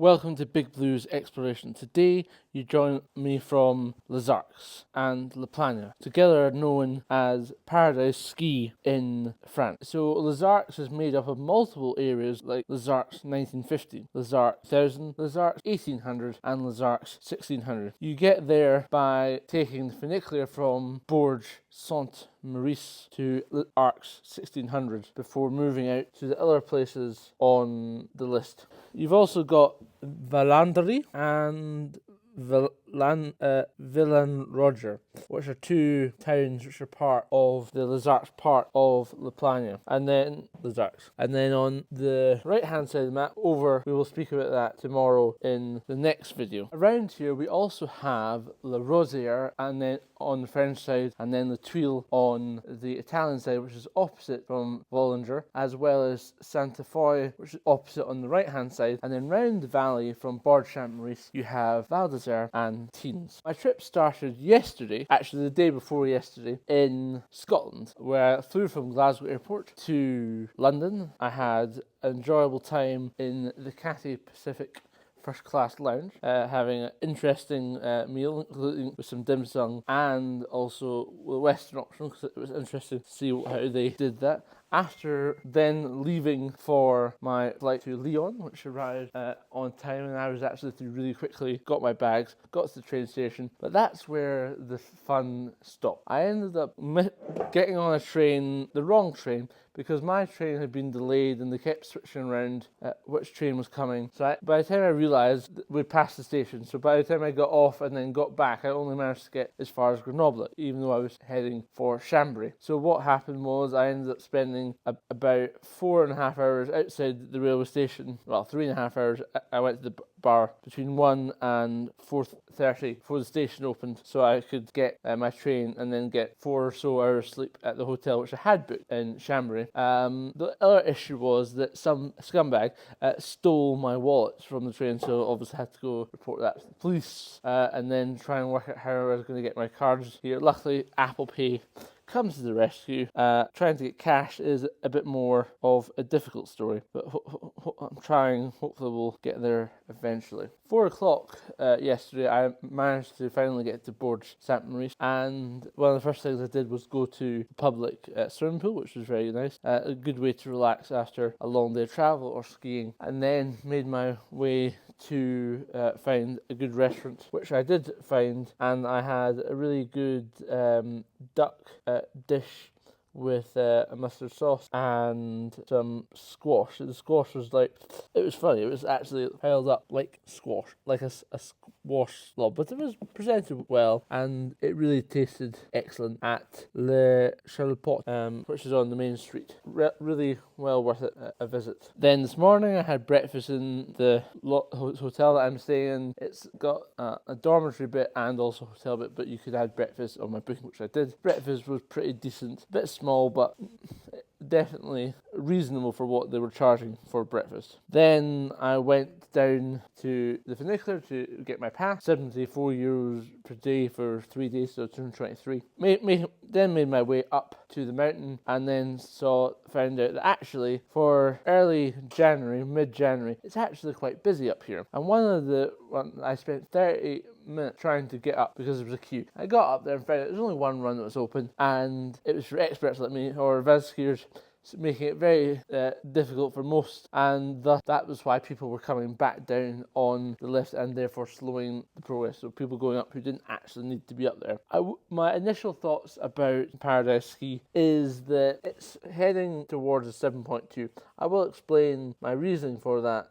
Welcome to Big Blues Exploration. Today you join me from Les Arcs and La Plagne, together known as Paradise Ski in France. So Les Arcs is made up of multiple areas like Les Arcs 1950, Les Arcs 1000, Les Arcs 1800 and Les Arcs 1600. You get there by taking the funicular from Bourges Saint-Maurice to Les Arcs 1600 before moving out to the other places on the list. You've also got Valandry and Villenroger, which are two towns which are part of the Les Arcs part of La Plagne, and then Les Arcs. And then on the right hand side of the map, we will speak about that tomorrow in the next video. Around here we also have La Rosière, and then on the French side, and then the Tuile on the Italian side, which is opposite from Vollinger, as well as Santa Foy, which is opposite on the right hand side, and then round the valley from Bourges Saint-Maurice you have Val d'Isère and Teens. My trip started yesterday, actually the day before yesterday, in Scotland, where I flew from Glasgow Airport to London. I had an enjoyable time in the Cathay Pacific first class lounge, having an interesting meal, including with some dim sum and also the Western option, because it was interesting to see how they did that. After then leaving for my flight to Lyon, which arrived on time, and I was actually through really quickly, got my bags, got to the train station, but that's where the fun stopped. I ended up getting on a train, the wrong train, because my train had been delayed and they kept switching around which train was coming. So by the time I realised we'd passed the station, so by the time I got off and then got back, I only managed to get as far as Grenoble, even though I was heading for Chambéry. So what happened was I ended up spending about 4.5 hours outside the railway station. Well, 3.5 hours. I went to the bar between 1 and 4:30 before the station opened, so I could get my train and then get 4 or so hours sleep at the hotel which I had booked in Chambéry. The other issue was that some scumbag stole my wallet from the train, so obviously had to go report that to the police and then try and work out how I was going to get my cards here. Luckily, Apple Pay comes to the rescue. Trying to get cash is a bit more of a difficult story, but I'm trying. Hopefully we'll get there eventually. 4 o'clock yesterday, I managed to finally get to Bourges Saint-Maurice, and one of the first things I did was go to the public swimming pool, which was very nice. A good way to relax after a long day of travel or skiing, and then made my way to find a good restaurant, which I did find, and I had a really good duck dish with a mustard sauce and some squash. The squash was it was funny, it was actually held up like squash, like a squash slob, but it was presented well and it really tasted excellent at Le Chalepot, which is on the main street. Really well worth it, a visit. Then this morning I had breakfast in the hotel that I'm staying in. It's got a dormitory bit and also a hotel bit, but you could add breakfast on my booking, which I did. Breakfast was pretty decent, a bit small, but definitely reasonable for what they were charging for breakfast. Then I went down to the funicular to get my pass, €74 per day for 3 days, so 223. Then made my way up to the mountain, and then found out that actually for early January, mid-January, it's actually quite busy up here. And I spent 30 minutes trying to get up because there was a queue. I got up there and found out there's only one run that was open, and it was for experts like me or advanced skiers, making it very difficult for most, and that was why people were coming back down on the lift and therefore slowing the progress. So people going up who didn't actually need to be up there. My initial thoughts about Paradise Ski is that it's heading towards a 7.2. I will explain my reasoning for that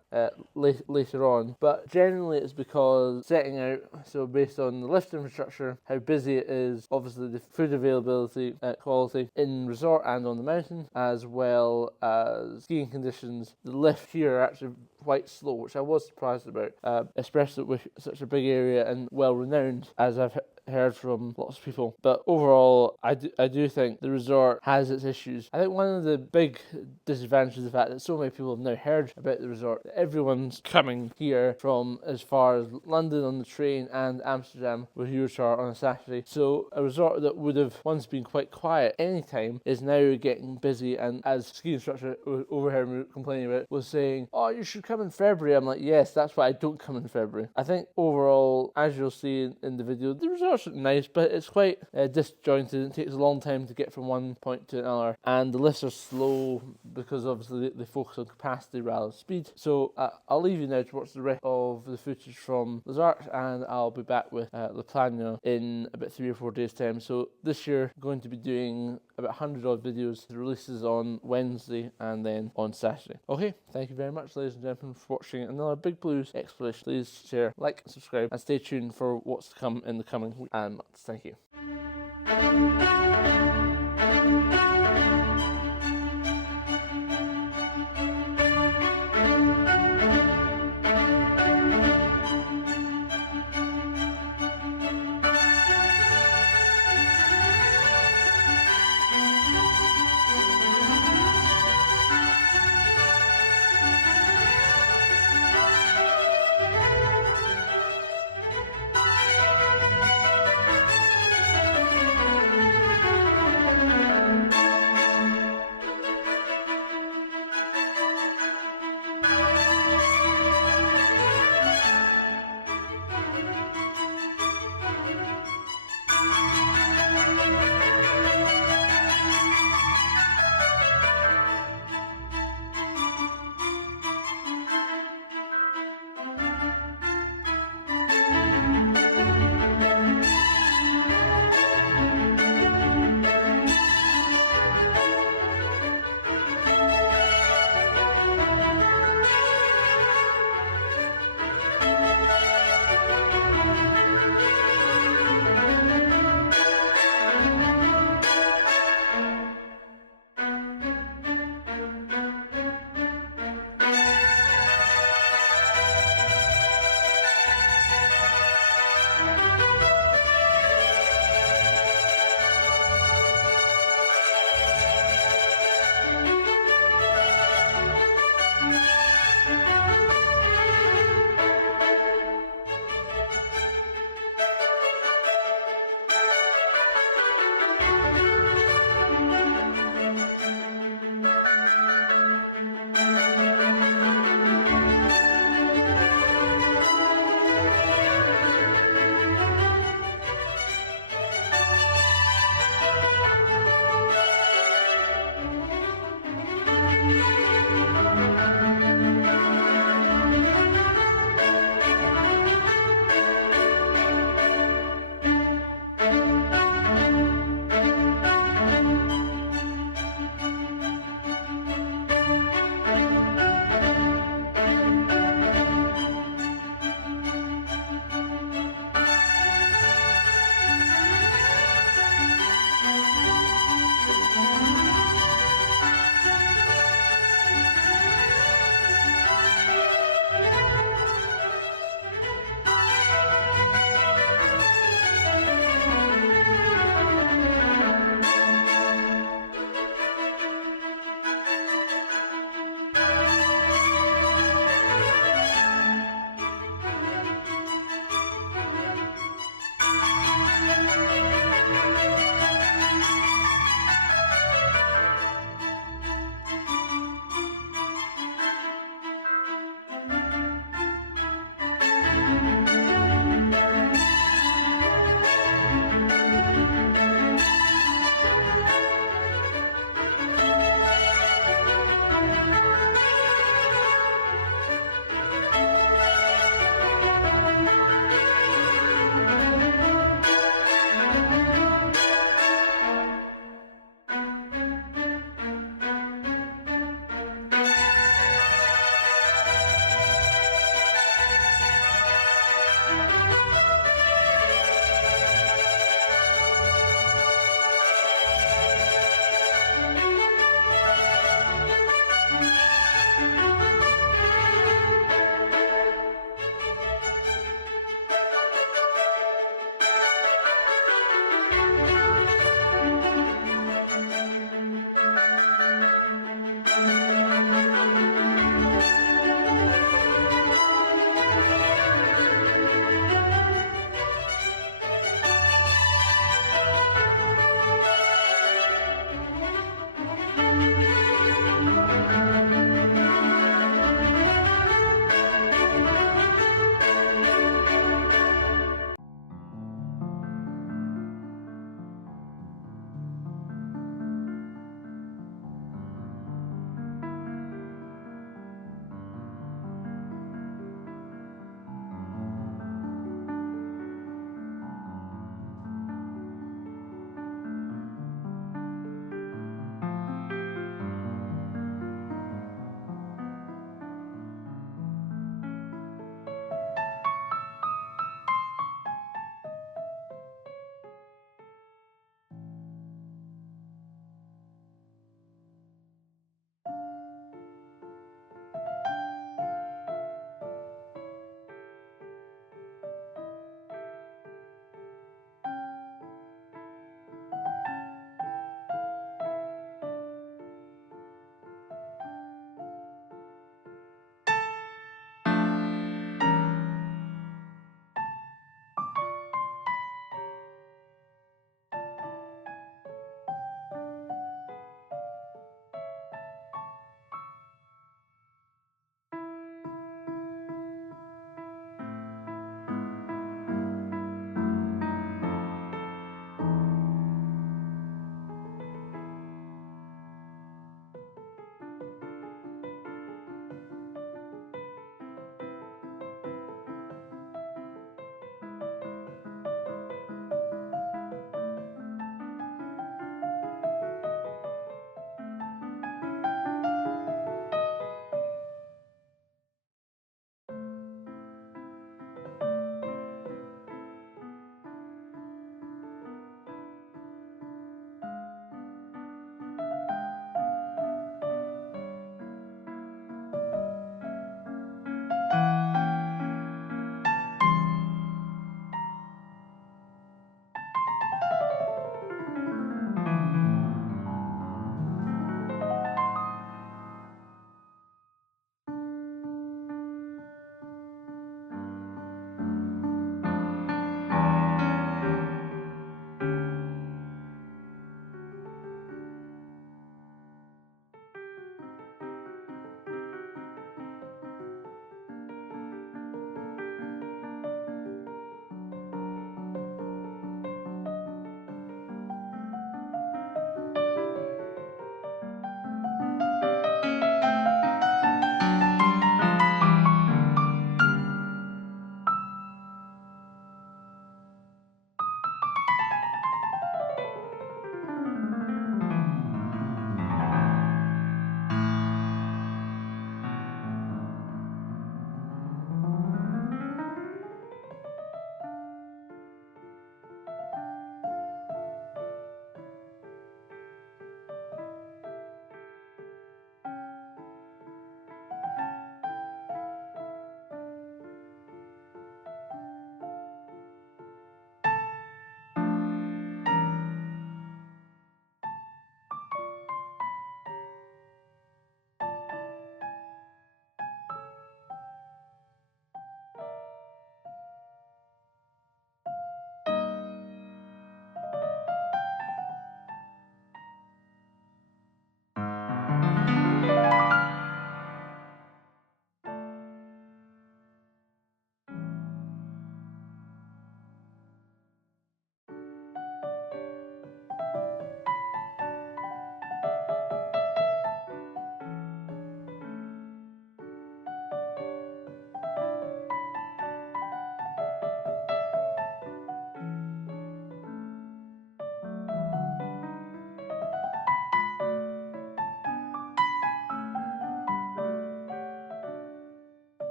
later on, but generally it's because setting out, so based on the lift infrastructure, how busy it is, obviously the food availability, quality in resort and on the mountain, as well as skiing conditions. The lift here are actually quite slow, which I was surprised about, especially with such a big area and well renowned, as I've heard from lots of people. But overall, I do think the resort has its issues. I think one of the big disadvantages is the fact that so many people have now heard about the resort. Everyone's coming here from as far as London on the train and Amsterdam with Eurostar on a Saturday. So a resort that would have once been quite quiet any time is now getting busy, and as ski instructor over here complaining about was saying, oh, you should come in February? I'm like, yes, that's why I don't come in February. I think overall, as you'll see in the video, the results are nice, but it's quite disjointed. It takes a long time to get from one point to another, and the lifts are slow because obviously they focus on capacity rather than speed. So I'll leave you now to watch the rest of the footage from Les Arcs, and I'll be back with La Plagne in about 3 or 4 days time. So this year I'm going to be doing about 100 odd videos. The releases on Wednesday and then on Saturday. Okay, thank you very much, ladies and gentlemen, for watching another Big Blues exploration. Please share, like, subscribe, and stay tuned for what's to come in the coming weeks and months. Thank you.